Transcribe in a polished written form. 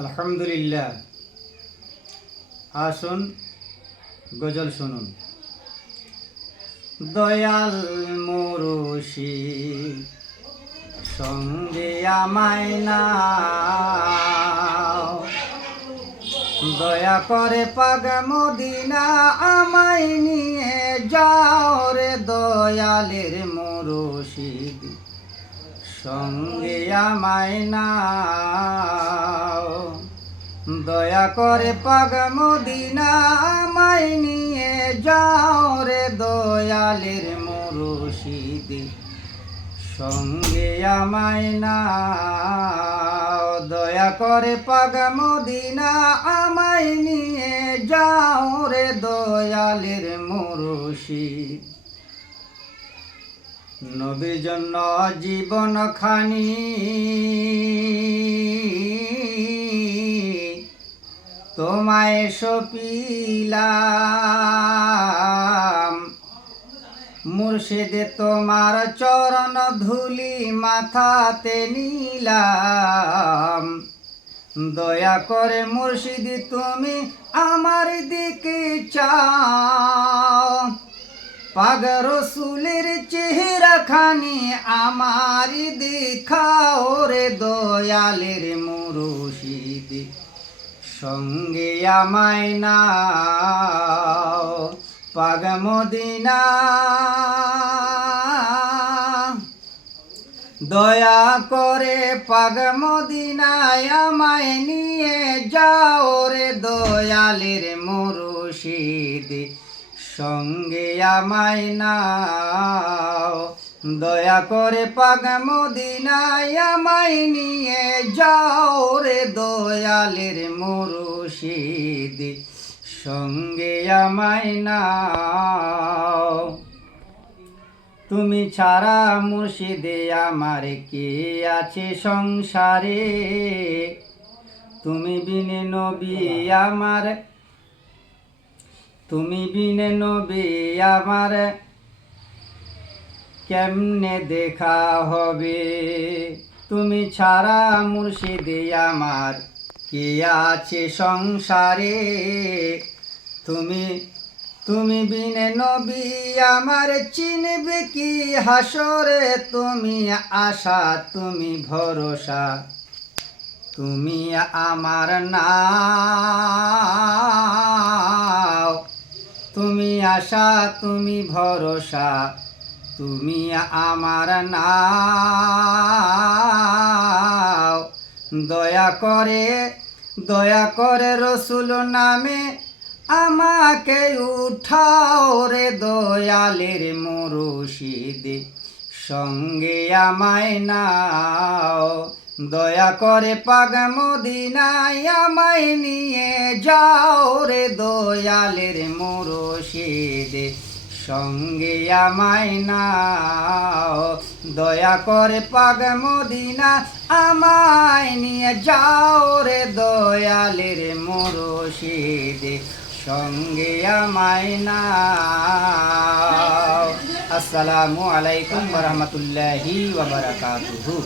আলহামদুলিল্লাহ। আসুন গজল শুনুন। দয়াল মুর্শিদ সঙ্গে আমায় নাও, দয়া করে পাক মদিনা আমায় নিয়ে যাও রে দয়ালের মুর্শিদ সঙ্গে আমায় নাও, দয়া করে পাক মদিনা আমায় নিয়ে যাও রে দয়ালের মুর্শিদ সঙ্গে আমায় নাও, দয়া করে পাক মদিনা আমায় নিয়ে যাও রে দয়ালের মুর্শিদ। নবীর জন্য জীবন খানি তোমায় সপিলাম, মুর্শিদে তোমার চরণ ধুলি মাথাতে নিলাম, দয়া করে মুর্শিদ তুমি আমার দিকে চাও, পাক রসুলের চেহারা খানি আমার দেখাও রে দয়ালের মুর্শিদ সঙ্গে আমায় নাও, পাক মদিনা দয়া করে পাক মদিনায় আমায় নিয়ে যাও রে দয়ালের মুর্শিদ সঙ্গে আমায় নাও, দয়া করে পাক মদিনায় আমায় নিয়ে যাও রে দয়ালের মুর্শিদ সঙ্গে আমায় নাও। তুমি ছাড়া মুর্শিদে আমার কে আছে সংসারে, তুমি বিনে নবী আমার, তুমি বিনে নবী আমার কেমনে দেখা হবে, তুমি ছাড়া মুর্শিদে আমার কে আছে সংসারে, তুমি বিনে নবী আমার চিনবে কি হাসরে, তুমি আশা তুমি ভরসা তুমি আমার নাও, তুমি আশা তুমি ভরসা তুমি আমার নাও, দয়া করে রসুল নামে আমাকে উঠাও রে দয়ালের মুর্শিদ সঙ্গে আমায় নাও, দয়া করে পাক মদিনায় আমায় নিয়ে যাও রে দয়ালের মুর্শিদ সঙ্গে আমায় নাও, দয়া করে পাক মদিনা আমায় নিয়ে যাও রে দয়ালের মুর্শিদ সঙ্গে আমায় নাও। আসসালামু আলাইকুম ওয়া রাহমাতুল্লাহি ওয়া বারাকাতুহু।